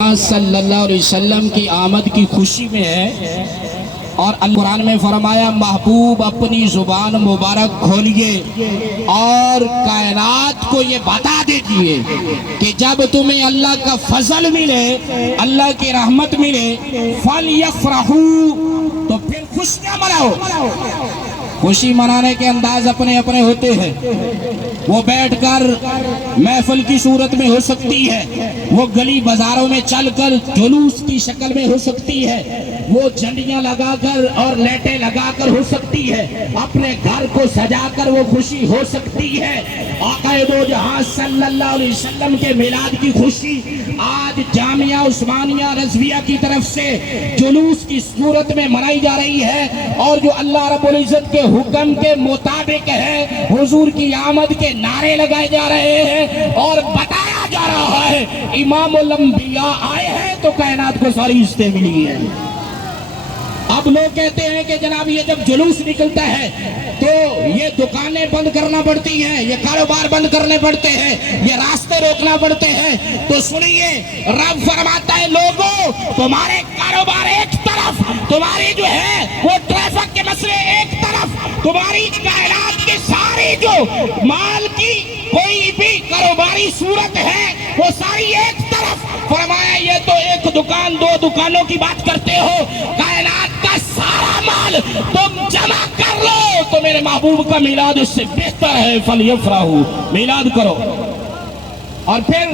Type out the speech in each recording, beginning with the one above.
صلی اللہ علیہ وسلم کی آمد کی خوشی میں ہے، اور قرآن میں فرمایا محبوب اپنی زبان مبارک کھولیے اور کائنات کو یہ بتا دیجئے کہ جب تمہیں اللہ کا فضل ملے، اللہ کی رحمت ملے، فَلْيَفْرَحُوا، تو پھر خوشیاں مناؤ۔ خوشی منانے کے انداز اپنے اپنے ہوتے ہیں، وہ بیٹھ کر محفل کی صورت میں ہو سکتی ہے، وہ گلی بازاروں میں چل کر جلوس کی شکل میں ہو سکتی ہے، وہ جھنڈیاں لگا کر اور لیٹیں لگا کر ہو سکتی ہے، اپنے گھر کو سجا کر وہ خوشی ہو سکتی ہے۔ آقا دو جہاں صلی اللہ علیہ وسلم کے میلاد کی خوشی آج جامعہ عثمانیہ رضویہ کی طرف سے جلوس کی صورت میں منائی جا رہی ہے، اور جو اللہ رب العزت کے حکم کے مطابق ہے، حضور کی آمد کے نعرے لگائے جا رہے ہیں اور بتایا جا رہا ہے امام الانبیاء آئے ہیں تو کائنات کو ساری عزتیں ملی ہیں۔ اب لوگ کہتے ہیں کہ جناب یہ جب جلوس نکلتا ہے تو یہ دکانیں بند کرنا پڑتی ہیں، یہ کاروبار بند کرنے پڑتے ہیں، یہ راستے روکنا پڑتے ہیں۔ تو سنیے، رب فرماتا ہے لوگوں تمہارے کاروبار ایک طرف، تمہاری جو ہے وہ ٹریفک کے مسئلے ایک طرف، تمہاری کائنات کے ساری جو مال کی کوئی بھی کاروباری صورت ہے وہ ساری ایک طرف۔ فرمایا یہ تو ایک دکان دو دکانوں کی بات کرتے ہو، کائنات کا سارا مال تم جمع کر لو تو میرے محبوب کا میلاد اس سے بہتر ہے۔ فَلْيَفْرَحُوا، میلاد کرو۔ اور پھر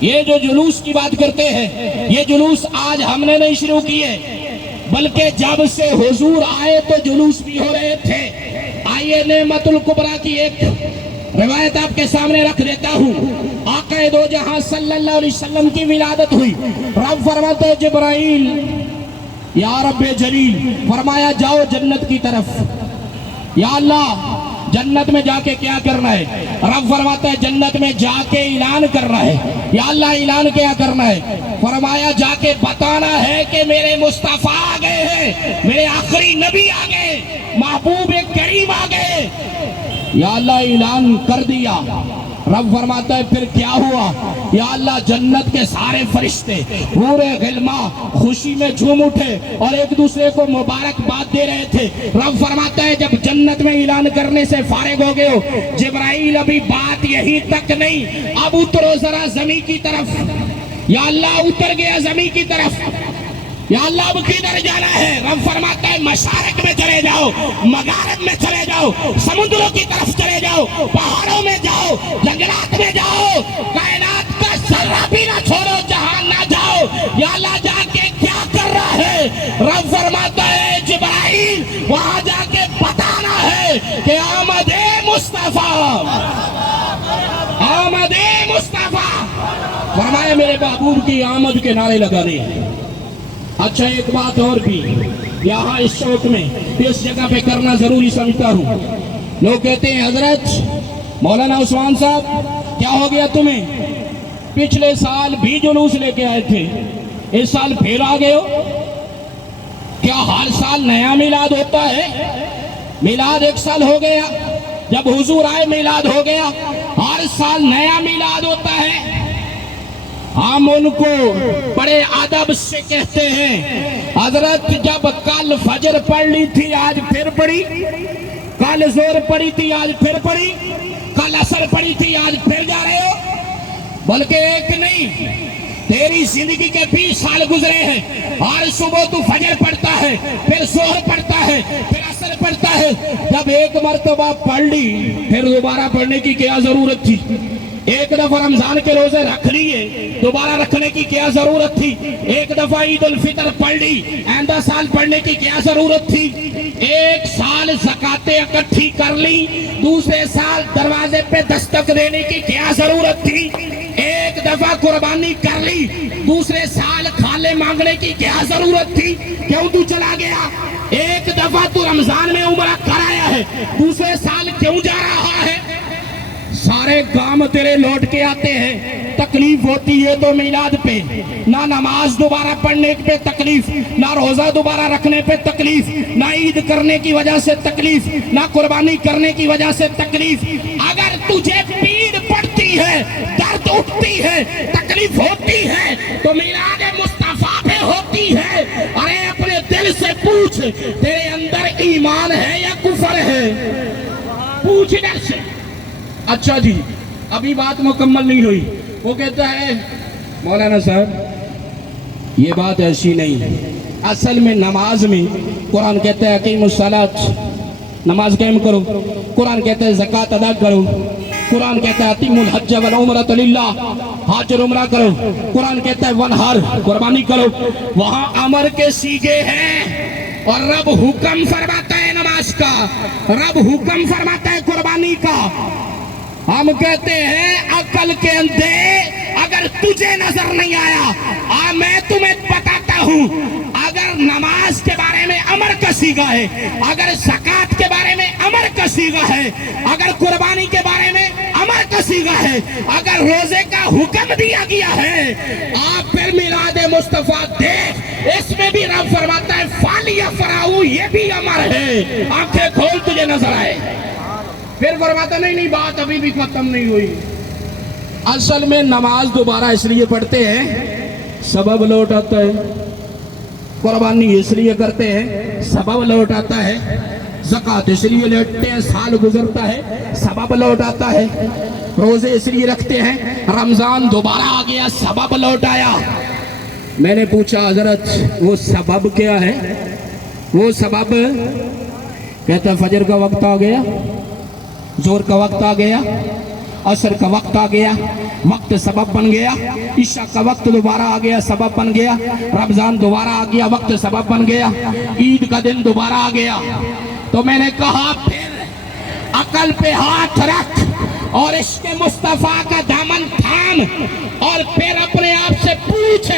یہ جو جلوس کی بات کرتے ہیں، یہ جلوس آج ہم نے نہیں شروع کیے، بلکہ جب سے حضور آئے تو جلوس بھی ہو رہے تھے۔ آئیے نعمت الکبریٰ کی ایک روایت آپ کے سامنے رکھ دیتا ہوں۔ آقا دو جہاں صلی اللہ علیہ وسلم کی ولادت ہوئی، رب فرماتے جبرائیل یا رب جلیل، فرمایا جاؤ جنت کی طرف۔ یا اللہ جنت میں جا کے کیا کرنا ہے؟ رب فرماتا ہے جنت میں جا کے اعلان کرنا ہے۔ یا اللہ اعلان کیا کرنا ہے؟ فرمایا جا کے بتانا ہے کہ میرے مصطفیٰ آ گئے ہیں، میرے آخری نبی آ گئے، محبوب کریم آ گئے۔ یا اللہ اعلان کر دیا۔ رب فرماتا ہے پھر کیا ہوا؟ یا اللہ جنت کے سارے فرشتے پورے غلما خوشی میں جھوم اٹھے اور ایک دوسرے کو مبارکباد دے رہے تھے۔ رب فرماتا ہے جب جنت میں اعلان کرنے سے فارغ ہو گئے ہو، جبرائیل ابھی بات یہی تک نہیں، اب اترو ذرا زمین کی طرف۔ یا اللہ اتر گیا زمین کی طرف۔ یا اللہ اب کدھر جانا ہے؟ رب فرماتا ہے مشارق میں چلے جاؤ، مغرب میں چلے جاؤ، سمندروں کی طرف چلے جاؤ، پہاڑوں میں جاؤ، جنگلات میں جاؤ، کائنات کا ذرہ بھی نہ چھوڑو جہاں نہ جاؤ۔ یا اللہ جا کے کیا کر رہا ہے؟ رب فرماتا ہے جبرائیل وہاں جا کے بتانا ہے کہ آمد مصطفیٰ، آمد مصطفیٰ۔ فرمایا میرے محبوب کی آمد کے نعرے لگانے ہیں۔ اچھا ایک بات اور بھی یہاں اس چوک میں اس جگہ پہ کرنا ضروری سمجھتا ہوں۔ لوگ کہتے ہیں حضرت مولانا عثمان صاحب کیا ہو گیا تمہیں؟ پچھلے سال بھی جلوس لے کے آئے تھے، اس سال پھر آ گئے ہو؟ کیا ہر سال نیا میلاد ہوتا ہے؟ میلاد ایک سال ہو گیا، جب حضور آئے میلاد ہو گیا، ہر سال نیا میلاد ہوتا ہے۔ ہم ان کو بڑے ادب سے کہتے ہیں حضرت جب کل فجر پڑھ لی تھی آج پھر پڑھی، کل زور پڑھی تھی آج پھر پڑھی، کل عصر پڑھی تھی آج پھر جا رہے ہو؟ بلکہ ایک نہیں، تیری زندگی کے 20 سال گزرے ہیں، ہر صبح تو فجر پڑھتا ہے، پھر ظہر پڑھتا ہے، پھر عصر پڑھتا ہے۔ جب ایک مرتبہ پڑھ لی پھر دوبارہ پڑھنے کی کیا ضرورت تھی؟ ایک دفعہ رمضان کے روزے رکھ لیے، دوبارہ رکھنے کی کیا ضرورت تھی؟ ایک دفعہ عید الفطر پڑھ لی، آئندہ سال پڑھنے کی کیا ضرورت تھی؟ ایک سال زکاتیں اکٹھی کر لی، دوسرے سال دروازے پہ دستک دینے کی کیا ضرورت تھی؟ ایک دفعہ قربانی کر لی، دوسرے سال کھالے مانگنے کی کیا ضرورت تھی؟ کیوں تو چلا گیا؟ ایک دفعہ تو رمضان میں عمرہ کرایا ہے، دوسرے سال کیوں جا رہا ہے؟ سارے کام تیرے لوٹ کے آتے ہیں، تکلیف ہوتی ہے تو میلاد پہ، نہ نماز دوبارہ پڑھنے پہ تکلیف، نہ روزہ دوبارہ رکھنے پہ تکلیف، نہ عید کرنے کی وجہ سے تکلیف، نہ قربانی کرنے کی وجہ سے تکلیف۔ اگر تجھے پیڑ پڑتی آتی ہے، درد اٹھتی ہے، تکلیف ہوتی ہے تو میلاد مصطفیٰ پہ ہوتی ہے۔ ارے اپنے دل سے پوچھ، تیرے اندر ایمان ہے یا کفر ہے؟ پوچھ ادھر سے۔ اچھا جی، ابھی بات مکمل نہیں ہوئی۔ وہ کہتا ہے مولانا صاحب یہ بات ایسی نہیں ہے، اصل میں نماز میں قرآن کہتا ہے اقیم الصلاۃ، نماز قائم کرو، قرآن کہتا ہے زکوٰۃ ادا کرو، قرآن کہتا ہے اتم الحج والعمرۃ للہ، حج اور عمرہ کرو، قرآن کہتا ہے ونحر، قربانی کرو۔ وہاں امر کے سیغے ہیں اور رب حکم فرماتا ہے نماز کا، رب حکم فرماتا ہے قربانی کا۔ ہم کہتے ہیں عقل کے اندھے، اگر تجھے نظر نہیں آیا میں تمہیں بتاتا ہوں، اگر نماز کے بارے میں امر کا سیغہ ہے، اگر زکوٰۃ کے بارے میں امر کا سیغہ ہے، اگر قربانی کے بارے میں امر کا سیغہ ہے، اگر روزے کا حکم دیا گیا ہے، آپ پھر میلاد مصطفیٰ دیکھ، اس میں بھی رب فرماتا ہے فَلْيَفْرَحُوا، یہ بھی امر ہے، آنکھیں کھول تجھے نظر آئے۔ پھر فرماتا نہیں بات ابھی بھی ختم نہیں ہوئی۔ اصل میں نماز دوبارہ اس لیے پڑھتے ہیں سبب لوٹ آتا ہے، قربانی اس لیے کرتے ہیں سبب لوٹ آتا ہے، زکوٰۃ اس لیے لیٹتے ہیں سال گزرتا ہے سبب لوٹ آتا ہے، روزے اس لیے رکھتے ہیں رمضان دوبارہ آ گیا سبب لوٹ آیا۔ میں نے پوچھا حضرت وہ سبب کیا ہے؟ وہ سبب کہتا ہے فجر کا وقت آ گیا، زور کا وقت آ گیا، عصر کا وقت آ گیا، وقت سبب بن گیا، عشاء کا وقت دوبارہ آ گیا سبب بن گیا، رمضان دوبارہ آ گیا وقت سبب بن گیا، عید کا دن دوبارہ آ گیا۔ تو میں نے کہا پھر عقل پہ ہاتھ رکھ اور عشق مصطفیٰ کا دامن تھام اور پھر اپنے آپ سے پوچھ،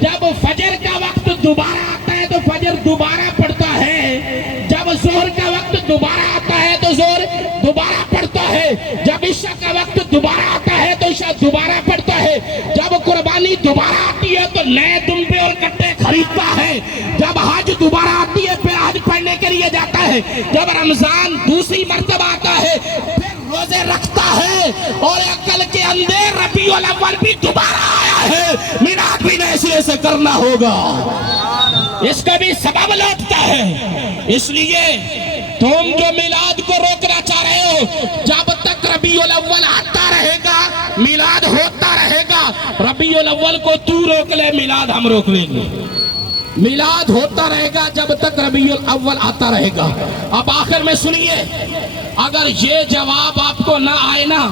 جب فجر کا وقت دوبارہ آتا ہے تو فجر دوبارہ پڑتا ہے، جب ظہر کا وقت دوبارہ آتا ہے تو ظہر دوبارہ پڑتا ہے، جب عشاء کا وقت دوبارہ آتا ہے تو عشاء دوبارہ پڑتا ہے، جب قربانی دوبارہ آتی ہے تو نئے دمبے اور کٹے خریدتا ہے، جب حج دوبارہ آتی ہے پھر حج پڑھنے کے لیے جاتا ہے، جب رمضان دوسری مرتبہ آتا ہے پھر روزے رکھتا ہے، اور عقل کے اندر ربیع الاول بھی دوبارہ آیا ہے، میلاد بھی ایسے ایسے کرنا ہوگا، اس کا بھی سبب لوٹتا ہے۔ اس لیے تم جو میلاد کو روکنا چاہ رہے ہو، جب تک ربیع الاول آتا رہے گا میلاد ہوتا رہے گا، ربیع الاول کو تو روک لے میلاد ہم روک لیں گے، میلاد ہوتا رہے گا جب تک ربیع الاول آتا رہے گا۔ اب آخر میں سنیے، اگر یہ جواب آپ کو نہ آئے نا،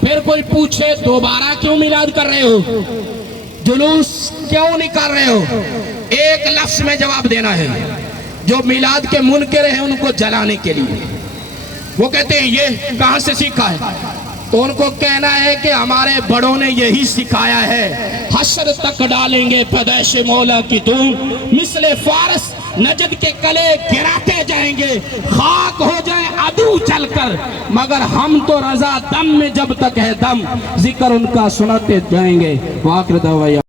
پھر کوئی پوچھے دوبارہ کیوں میلاد کر رہے ہو، جلوس کیوں نکال رہے ہو، ایک لفظ میں جواب دینا ہے، جو میلاد کے منکر ہیں ان کو جلانے کے لیے۔ وہ کہتے ہیں یہ کہاں سے سیکھا ہے؟ تو ان کو کہنا ہے کہ ہمارے بڑوں نے یہی سکھایا ہے، حشر تک ڈالیں گے پیدائش مولا کی دھوم، مثل فارس نجد کے کلے گراتے جائیں گے، خاک ہو جائیں عدو چل کر، مگر ہم تو رضا دم میں جب تک ہے دم، ذکر ان کا سناتے جائیں گے۔ وآخر دعوانا